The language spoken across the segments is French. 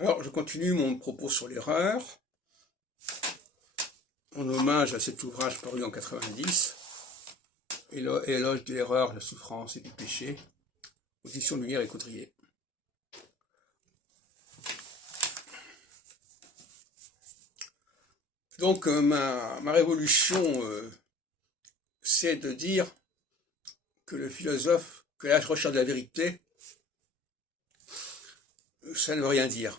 Alors, je continue mon propos sur l'erreur, en hommage à cet ouvrage paru en 90, Éloge de l'erreur, de la souffrance et du péché, audition de Lumière et Coudrier. Donc, ma révolution, c'est de dire que le philosophe, que la recherche de la vérité, ça ne veut rien dire.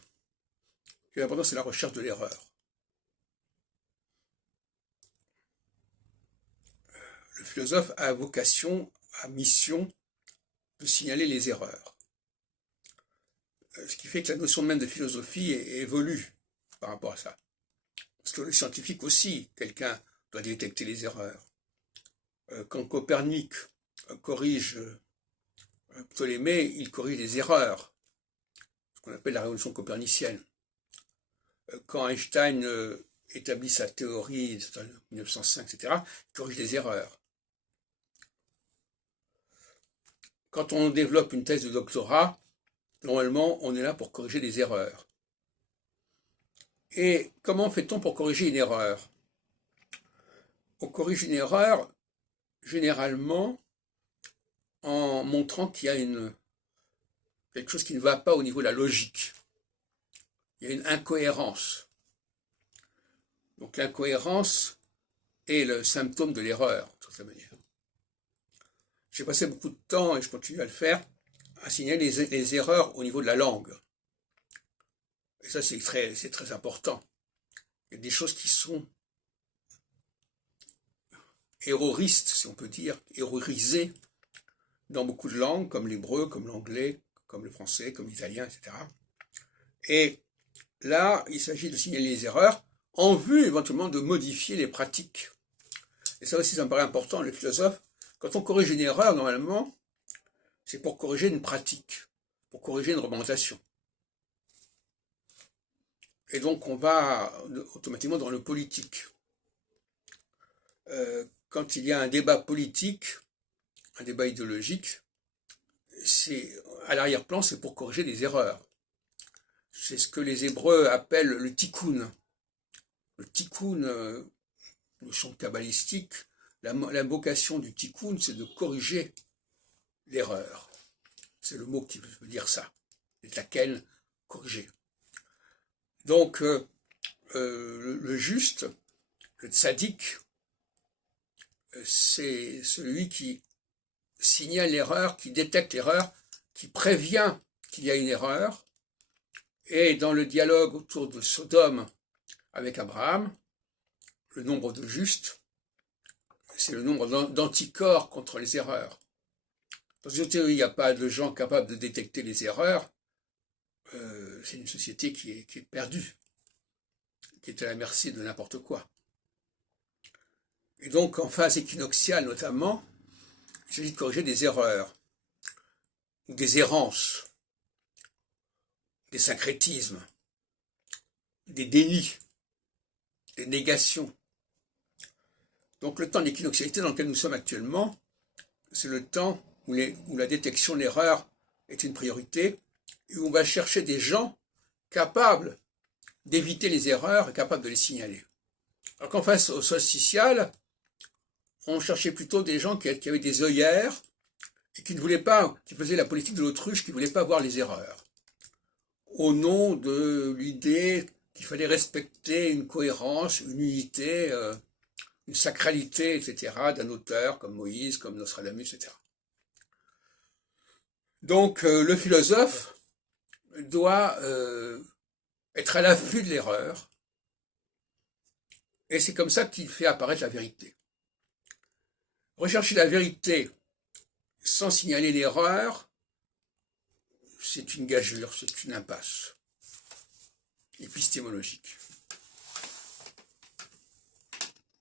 Ce qui est important, c'est la recherche de l'erreur. Le philosophe a vocation, a mission de signaler les erreurs. Ce qui fait que la notion même de philosophie évolue par rapport à ça. Parce que le scientifique aussi, quelqu'un doit détecter les erreurs. Quand Copernic corrige Ptolémée, il corrige les erreurs, ce qu'on appelle la révolution copernicienne. Quand Einstein établit sa théorie en 1905, etc., il corrige les erreurs. Quand on développe une thèse de doctorat, normalement, on est là pour corriger des erreurs. Et comment fait-on pour corriger une erreur? On corrige une erreur, généralement, en montrant qu'il y a quelque chose qui ne va pas au niveau de la logique. Il y a une incohérence. Donc l'incohérence est le symptôme de l'erreur, de toute manière. J'ai passé beaucoup de temps, et je continue à le faire, à signaler les erreurs au niveau de la langue. Et ça, c'est très important. Il y a des choses qui sont erroristes, si on peut dire, errorisées dans beaucoup de langues, comme l'hébreu, comme l'anglais, comme le français, comme l'italien, etc. Et là, il s'agit de signaler les erreurs en vue éventuellement de modifier les pratiques. Et ça aussi, ça me paraît important, le philosophe. Quand on corrige une erreur, normalement, c'est pour corriger une pratique, pour corriger une représentation. Et donc, on va automatiquement dans le politique. Quand il y a un débat politique, un débat idéologique, à l'arrière-plan, c'est pour corriger des erreurs. C'est ce que les Hébreux appellent le tikkun. Le tikkun, notion kabbalistique, l'invocation du tikkun, c'est de corriger l'erreur. C'est le mot qui veut dire ça. C'est laquelle corriger. Donc, le juste, le tzaddik, c'est celui qui signale l'erreur, qui détecte l'erreur, qui prévient qu'il y a une erreur. Et dans le dialogue autour de Sodome avec Abraham, le nombre de justes, c'est le nombre d'anticorps contre les erreurs. Dans une théorie, il n'y a pas de gens capables de détecter les erreurs. C'est une société qui est perdue, qui est à la merci de n'importe quoi. Et donc, en phase équinoxiale notamment, il s'agit de corriger des erreurs, ou des errances, des syncrétismes, des dénis, des négations. Donc le temps d'équinoxialité dans lequel nous sommes actuellement, c'est le temps où la détection de l'erreur est une priorité, et où on va chercher des gens capables d'éviter les erreurs et capables de les signaler. Alors qu'en face au solsticial, on cherchait plutôt des gens qui avaient des œillères et qui ne voulaient pas, qui faisaient la politique de l'autruche, qui ne voulaient pas voir les erreurs. Au nom de l'idée qu'il fallait respecter une cohérence, une unité, une sacralité, etc., d'un auteur comme Moïse, comme Nostradamus, etc. Donc le philosophe doit être à l'affût de l'erreur, et c'est comme ça qu'il fait apparaître la vérité. Rechercher la vérité sans signaler l'erreur, c'est une gageure, c'est une impasse épistémologique.